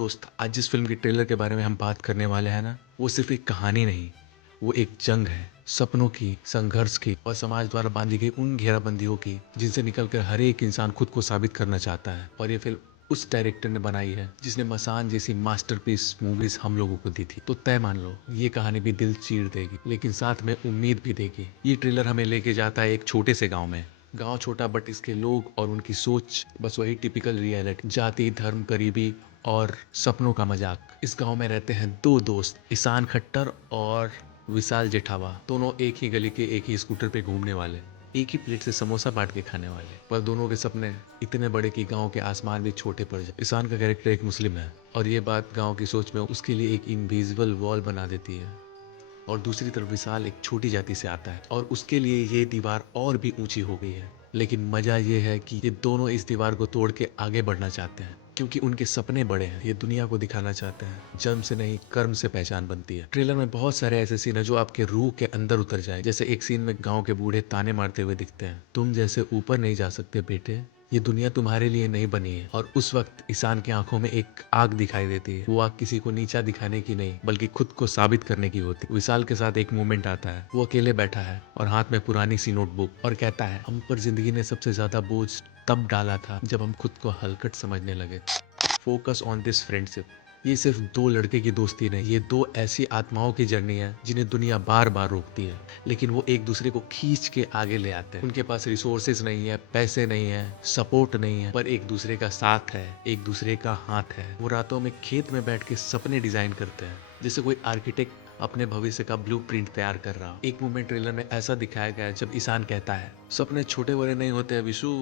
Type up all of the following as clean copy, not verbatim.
दोस्त, आज जिस फिल्म के ट्रेलर के बारे में हम बात करने वाले हैं ना, वो सिर्फ एक कहानी नहीं, वो एक जंग है, सपनों की, संघर्ष की और समाज द्वारा बांधी गई उन घेराबंदियों की जिनसे निकलकर हर एक इंसान खुद को साबित करना चाहता है। और ये फिल्म उस डायरेक्टर ने बनाई है जिसने मसान जैसी मास्टरपीस मूवीज हम लोगों को दी थी। तो तय मान लो, ये कहानी भी दिल चीर देगी, लेकिन साथ में उम्मीद भी देगी। ये ट्रेलर हमें लेके जाता है एक छोटे से गाँव में। गांव छोटा, बट इसके लोग और उनकी सोच बस वही टिपिकल रियलिटी, जाति, धर्म, गरीबी और सपनों का मजाक। इस गांव में रहते हैं दो दोस्त, ईशान खट्टर और विशाल जेठावा। दोनों एक ही गली के एक ही स्कूटर पे घूमने वाले, एक ही प्लेट से समोसा बांट के खाने वाले, पर दोनों के सपने इतने बड़े कि गांव के आसमान भी छोटे पड़ जाए। ईशान का कैरेक्टर एक मुस्लिम है और ये बात गांव की सोच में उसके लिए एक इनविजिबल वॉल बना देती है। और दूसरी तरफ विशाल एक छोटी जाति से आता है और उसके लिए ये दीवार और भी ऊंची हो गई है। लेकिन मजा ये है कि ये दोनों इस दीवार को तोड़ के आगे बढ़ना चाहते हैं, क्योंकि उनके सपने बड़े हैं। ये दुनिया को दिखाना चाहते हैं जन्म से नहीं, कर्म से पहचान बनती है। ट्रेलर में बहुत सारे ऐसे सीन है जो आपके रूह के अंदर उतर जाए। जैसे एक सीन में गांव के बूढ़े ताने मारते हुए दिखते हैं, तुम जैसे ऊपर नहीं जा सकते बेटे, ये दुनिया तुम्हारे लिए नहीं बनी है। और उस वक्त ईशान की आंखों में एक आग दिखाई देती है। वो आग किसी को नीचा दिखाने की नहीं, बल्कि खुद को साबित करने की होती है। विशाल के साथ एक मोमेंट आता है, वो अकेले बैठा है और हाथ में पुरानी सी नोटबुक, और कहता है, हम पर जिंदगी ने सबसे ज्यादा बोझ तब डाला था जब हम खुद को हलकट समझने लगे। Focus on this friendship. ये सिर्फ दो लड़के की दोस्ती नहीं, ये दो ऐसी आत्माओं की जर्नी है जिन्हें दुनिया बार बार रोकती है, लेकिन वो एक दूसरे को खींच के आगे ले आते हैं। उनके पास रिसोर्सेज नहीं है, पैसे नहीं है, सपोर्ट नहीं है, पर एक दूसरे का साथ है, एक दूसरे का हाथ है। वो रातों में खेत में बैठ के सपने डिजाइन करते हैं, जैसे कोई आर्किटेक्ट अपने भविष्य का ब्लूप्रिंट तैयार कर रहा हो। एक मोमेंट ट्रेलर में ऐसा दिखाया गया है जब ईशान कहता है, सपने छोटे बड़े नहीं होते विशु,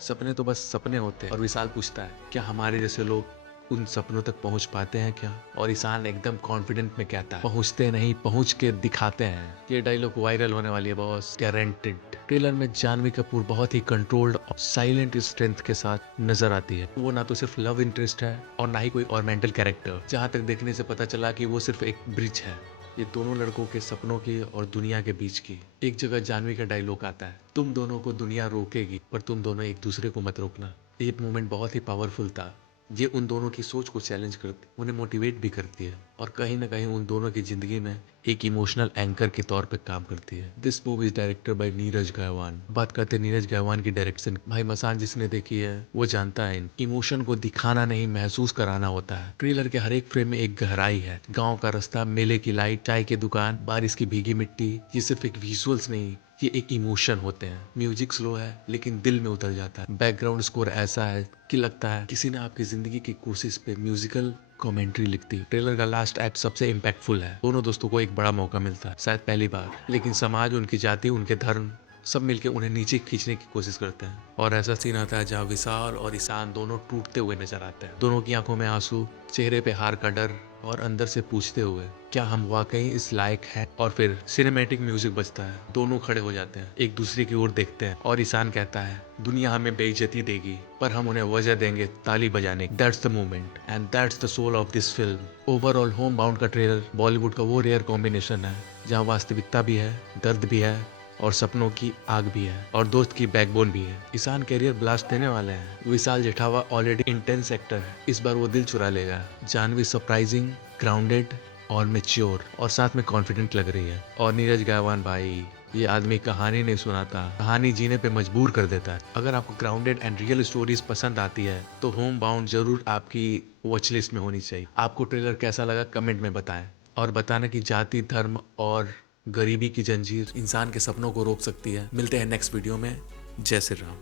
सपने तो बस सपने होते हैं। और विशाल पूछता है, क्या हमारे जैसे लोग उन सपनों तक पहुंच पाते हैं क्या? और ईशान एकदम कॉन्फिडेंट में कहता है, पहुंचते नहीं, पहुंच के दिखाते हैं। ये डायलॉग वायरल होने वाली है बॉस, गारंटेड। ट्रेलर में जानवी कपूर बहुत ही कंट्रोल्ड और साइलेंट स्ट्रेंथ के साथ नजर आती है। वो ना तो सिर्फ लव इंटरेस्ट है और ना ही कोई और मेंटल कैरेक्टर। जहां तक देखने से पता चला कि वो सिर्फ एक ब्रिज है, ये दोनों लड़कों के सपनों की और दुनिया के बीच की। एक जगह जानवी का डायलॉग आता है, तुम दोनों को दुनिया रोकेगी पर तुम दोनों एक दूसरे को मत रोकना। ये मोमेंट बहुत ही पावरफुल था। ये उन दोनों की सोच को चैलेंज करती, उन्हें मोटिवेट भी करती है और कहीं ना कहीं उन दोनों की जिंदगी में एक इमोशनल एंकर के तौर पे काम करती है। This movie is directed by Neeraj Ghaywan. बात करते हैं नीरज गायवान की डायरेक्शन। भाई मसान जिसने देखी है वो जानता है, इमोशन को दिखाना नहीं, महसूस कराना होता है। ट्रेलर के हर एक फ्रेम में एक गहराई है। गाँव का रास्ता, मेले की लाइट, चाय की दुकान, बारिश की भीगी मिट्टी, ये सिर्फ एक विजुअल्स नहीं, ये एक इमोशन होते हैं। म्यूजिक स्लो है लेकिन दिल में उतर जाता है। बैकग्राउंड स्कोर ऐसा है कि लगता है किसी ने आपकी जिंदगी की कोशिश पे म्यूजिकल कमेंट्री लिखती। ट्रेलर का लास्ट एक्ट सबसे इम्पैक्टफुल है। दोनों दोस्तों को एक बड़ा मौका मिलता है, शायद पहली बार, लेकिन समाज, उनकी जाति, उनके धर्म, सब मिलके उन्हें नीचे खींचने की कोशिश करते हैं। और ऐसा सीन आता है जहाँ विशाल और ईशान दोनों टूटते हुए नजर आते हैं। दोनों की आंखों में आंसू, चेहरे पे हार का डर और अंदर से पूछते हुए, क्या हम वाकई इस लायक हैं? और फिर सिनेमैटिक म्यूजिक बजता है, दोनों खड़े हो जाते हैं, एक दूसरे की ओर देखते हैं और ईशान कहता है, दुनिया हमें बेइज्जती देगी पर हम उन्हें वजह देंगे ताली बजाने। That's the moment and that's the soul of this film. Overall home bound का ट्रेलर बॉलीवुड का वो रेयर कॉम्बिनेशन है जहाँ वास्तविकता भी है, दर्द भी है और सपनों की आग भी है और दोस्त की बैकबोन भी है। ईशान कैरियर ब्लास्ट देने वाले हैं। विशाल जेठावा ऑलरेडी इंटेंस एक्टर है, इस बार वो दिल चुरा लेगा। जानवी सरप्राइजिंग, ग्राउंडेड और मैच्योर और साथ में कॉन्फिडेंट लग रही है। और नीरज गायवान भाई, ये आदमी कहानी नहीं सुनाता, कहानी जीने पे मजबूर कर देता है। अगर आपको ग्राउंडेड एंड रियल स्टोरीज पसंद आती है तो होम बाउंड जरूर आपकी वॉच लिस्ट में होनी चाहिए। आपको ट्रेलर कैसा लगा कमेंट में बताएं और बताना कि जाति, धर्म और गरीबी की जंजीर इंसान के सपनों को रोक सकती है। मिलते हैं नेक्स्ट वीडियो में। जय श्री राम।